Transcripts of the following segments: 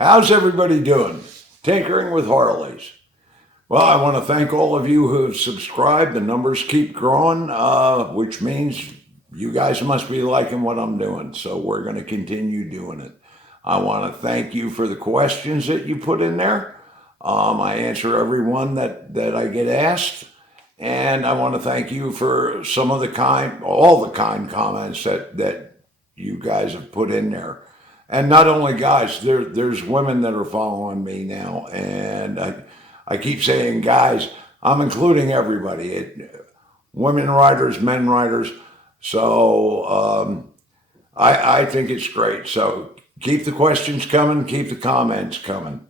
How's everybody doing? Tinkering with Harleys. Well, I want to thank all of you who have subscribed. The numbers keep growing, which means you guys must be liking what I'm doing. So we're going to continue doing it. I want to thank you for the questions that you put in there. I answer every one that I get asked. And I want to thank you for some of the all the kind comments that you guys have put in there. And not only guys, there's women that are following me now, and I keep saying guys. I'm including everybody. Women writers, men writers. So I think it's great. So keep the questions coming, keep the comments coming.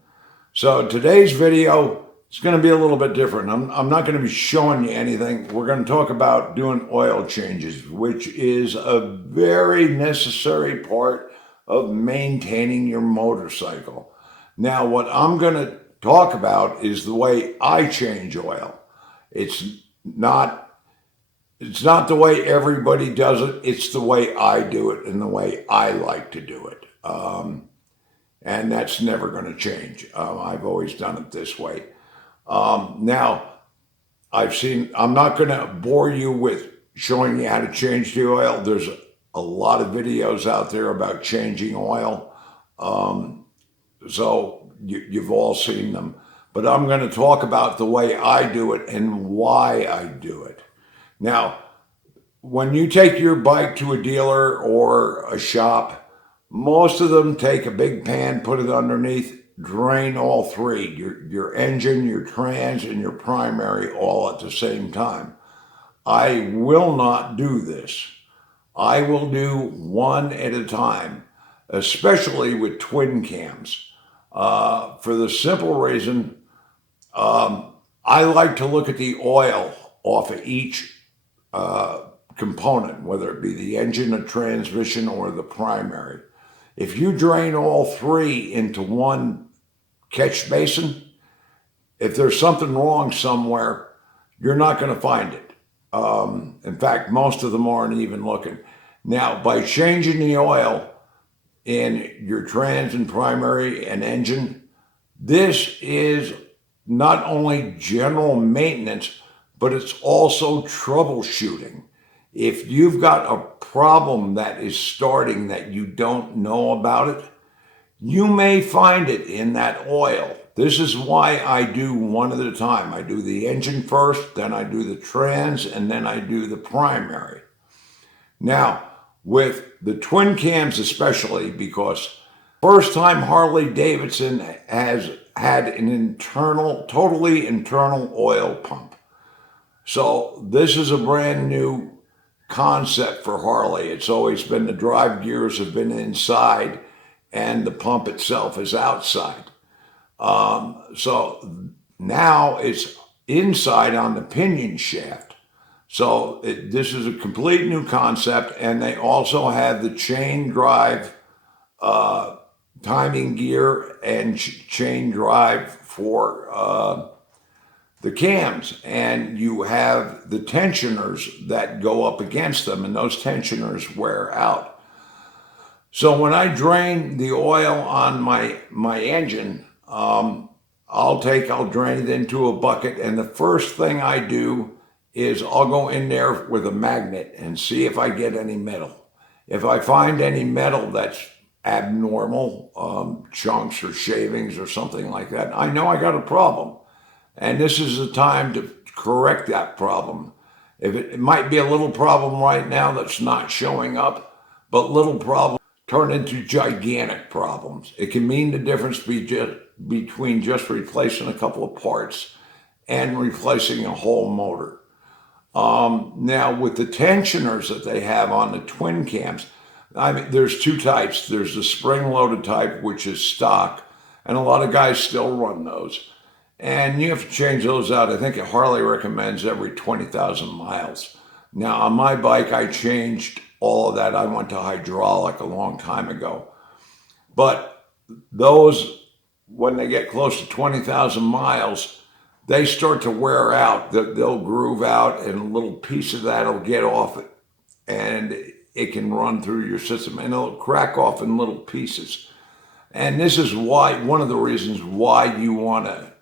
So today's video is going to be a little bit different. I'm not going to be showing you anything. We're going to talk about doing oil changes, which is a very necessary part of maintaining your motorcycle. Now, what I'm going to talk about is the way I change oil. It's not it's not the way everybody does it. It's the way I do it and the way I like to do it. And that's never going to change. I've always done it this way. Now, I'm not going to bore you with showing you how to change the oil. There's a lot of videos out there about changing oil. So you've all seen them. But I'm going to talk about the way I do it and why I do it. Now, when you take your bike to a dealer or a shop, most of them take a big pan, put it underneath, drain all three, your engine, your trans, and your primary all at the same time. I will not do this. I will do one at a time, especially with twin cams, for the simple reason I like to look at the oil off of each component, whether it be the engine, the transmission, or the primary. If you drain all three into one catch basin, if there's something wrong somewhere, you're not going to find it. In fact, most of them aren't even looking. Now, by changing the oil in your trans and primary and engine, this is not only general maintenance, but it's also troubleshooting. If you've got a problem that is starting that you don't know about it, you may find it in that oil. This is why I do one at a time. I do the engine first, then I do the trans, and then I do the primary. Now, with the twin cams especially, because first time Harley Davidson has had an totally internal oil pump. So this is a brand new concept for Harley. It's always been the drive gears have been inside and the pump itself is outside. So now it's inside on the pinion shaft. So this is a complete new concept, and they also have the chain drive timing gear and chain drive for the cams, and you have the tensioners that go up against them, and those tensioners wear out. So when I drain the oil on my engine, I'll drain it into a bucket, and the first thing I do is I'll go in there with a magnet and see if I get any metal. If I find any metal that's abnormal, chunks or shavings or something like that, I know I got a problem. And this is the time to correct that problem. If it might be a little problem right now that's not showing up, but little problems turn into gigantic problems. It can mean the difference between just replacing a couple of parts and replacing a whole motor. Now, with the tensioners that they have on the twin cams, there's two types. There's the spring-loaded type, which is stock, and a lot of guys still run those. And you have to change those out. I think Harley recommends every 20,000 miles. Now, on my bike, I changed all of that. I went to hydraulic a long time ago. But those, when they get close to 20,000 miles, they start to wear out. They'll groove out, and a little piece of that will get off it, and it can run through your system, and it'll crack off in little pieces. And this is why, one of the reasons why you want to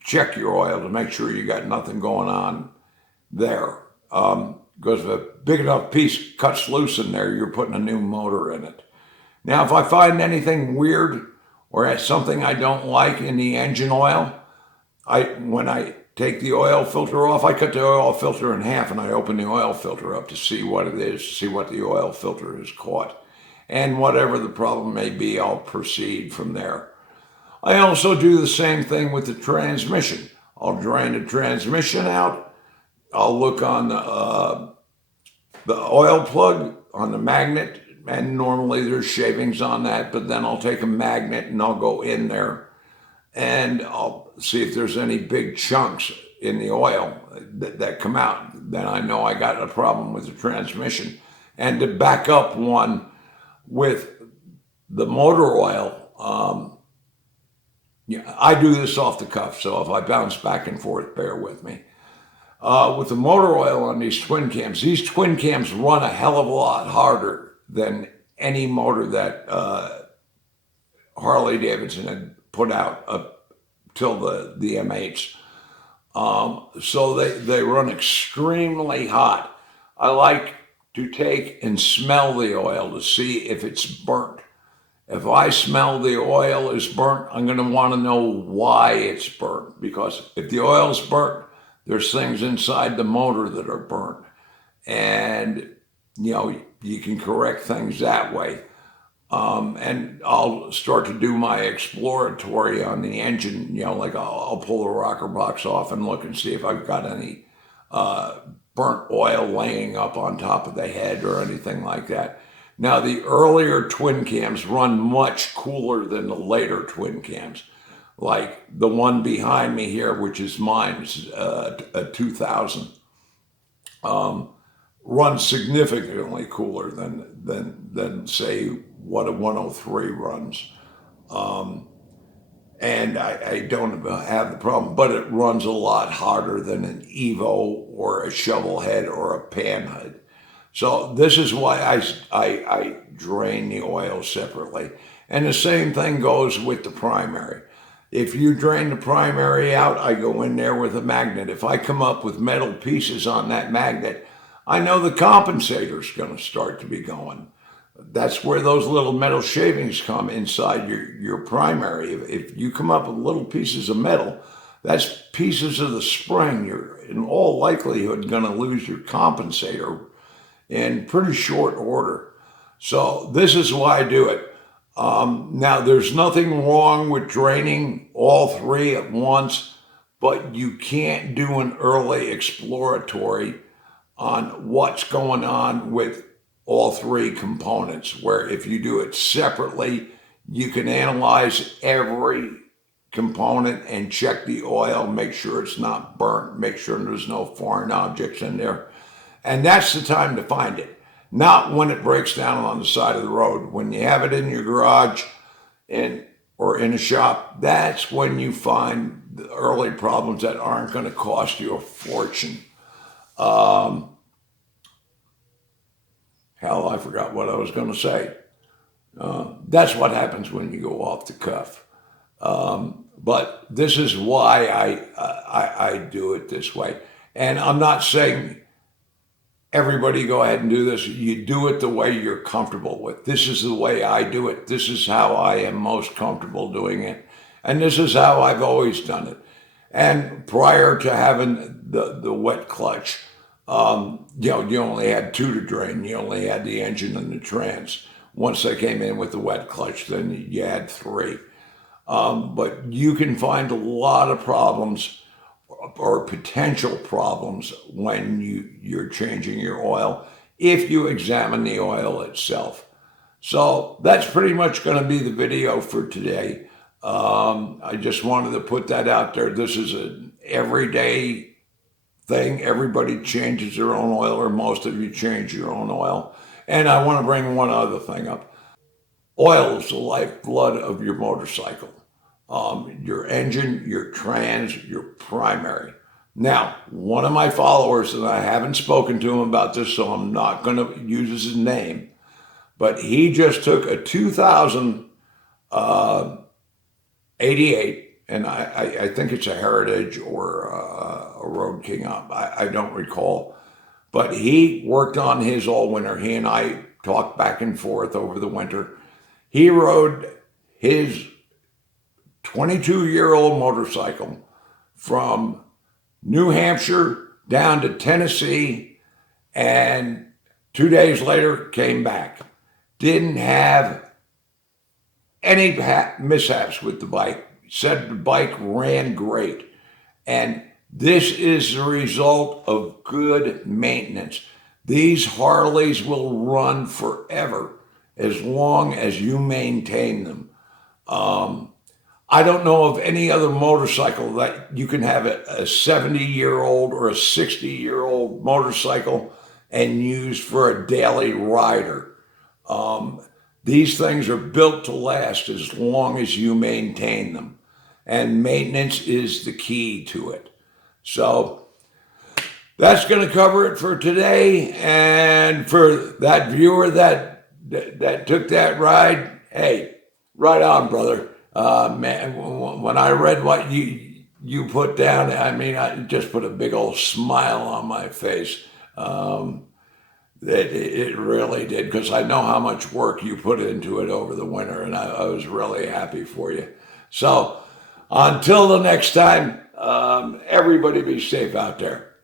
check your oil to make sure you got nothing going on there. Because if a big enough piece cuts loose in there, you're putting a new motor in it. Now, if I find anything weird or something I don't like in the engine oil, when I take the oil filter off, I cut the oil filter in half and I open the oil filter up to see what it is, see what the oil filter has caught. And whatever the problem may be, I'll proceed from there. I also do the same thing with the transmission. I'll drain the transmission out. I'll look on the oil plug, on the magnet, and normally there's shavings on that, but then I'll take a magnet and I'll go in there and I'll see if there's any big chunks in the oil that come out. Then I know I got a problem with the transmission. And to back up one with the motor oil, I do this off the cuff, so if I bounce back and forth, bear with me. With the motor oil on these twin cams run a hell of a lot harder than any motor that Harley Davidson had put out up till the M8s. So they run extremely hot. I like to take and smell the oil to see if it's burnt. If I smell the oil is burnt, I'm going to want to know why it's burnt, because if the oil's burnt, there's things inside the motor that are burnt. And, you can correct things that way. And I'll start to do my exploratory on the engine, like I'll pull the rocker box off and look and see if I've got any burnt oil laying up on top of the head or anything like that. Now, the earlier twin cams run much cooler than the later twin cams. Like the one behind me here, which is mine, is a 2000, runs significantly cooler than say what a 103 runs. And I don't have the problem, but it runs a lot harder than an Evo or a shovel head or a pan head. So this is why I drain the oil separately. And the same thing goes with the primary. If you drain the primary out, I go in there with a magnet. If I come up with metal pieces on that magnet, I know the compensator's going to start to be going. That's where those little metal shavings come inside your primary. If you come up with little pieces of metal, that's pieces of the spring. You're in all likelihood going to lose your compensator in pretty short order. So this is why I do it. Now, there's nothing wrong with draining all three at once, but you can't do an early exploratory on what's going on with all three components, where if you do it separately, you can analyze every component and check the oil, make sure it's not burnt, make sure there's no foreign objects in there. And that's the time to find it. Not when it breaks down on the side of the road. When you have it in your garage or in a shop, that's when you find the early problems that aren't going to cost you a fortune. Hell, I forgot what I was going to say. That's what happens when you go off the cuff. But this is why I do it this way. And I'm not saying everybody go ahead and do this. You do it the way you're comfortable with. This is the way I do it. This is how I am most comfortable doing it. And this is how I've always done it. And prior to having the wet clutch, you only had two to drain. You only had the engine and the trans. Once they came in with the wet clutch, then you had three. But you can find a lot of problems or potential problems when you're changing your oil if you examine the oil itself. So that's pretty much going to be the video for today. I just wanted to put that out there. This is an everyday thing. Everybody changes their own oil, or most of you change your own oil. And I want to bring one other thing up. Oil is the lifeblood of your motorcycle. Your engine, your trans, your primary. Now, one of my followers, and I haven't spoken to him about this, so I'm not going to use his name, but he just took a 2000 88, and I think it's a Heritage or a Road King up. I don't recall. But he worked on his all winter. He and I talked back and forth over the winter. He rode his 22-year-old motorcycle from New Hampshire down to Tennessee, and 2 days later came back. Didn't have any mishaps with the bike. Said the bike ran great. And this is the result of good maintenance. These Harleys will run forever as long as you maintain them. I don't know of any other motorcycle that you can have a 70-year-old or a 60-year-old motorcycle and use for a daily rider. These things are built to last as long as you maintain them. And maintenance is the key to it. So that's going to cover it for today. And for that viewer that took that ride, hey, right on, brother. Man, when I read what you put down, I mean, I just put a big old smile on my face. It really did, because I know how much work you put into it over the winter, and I was really happy for you. So until the next time, everybody be safe out there.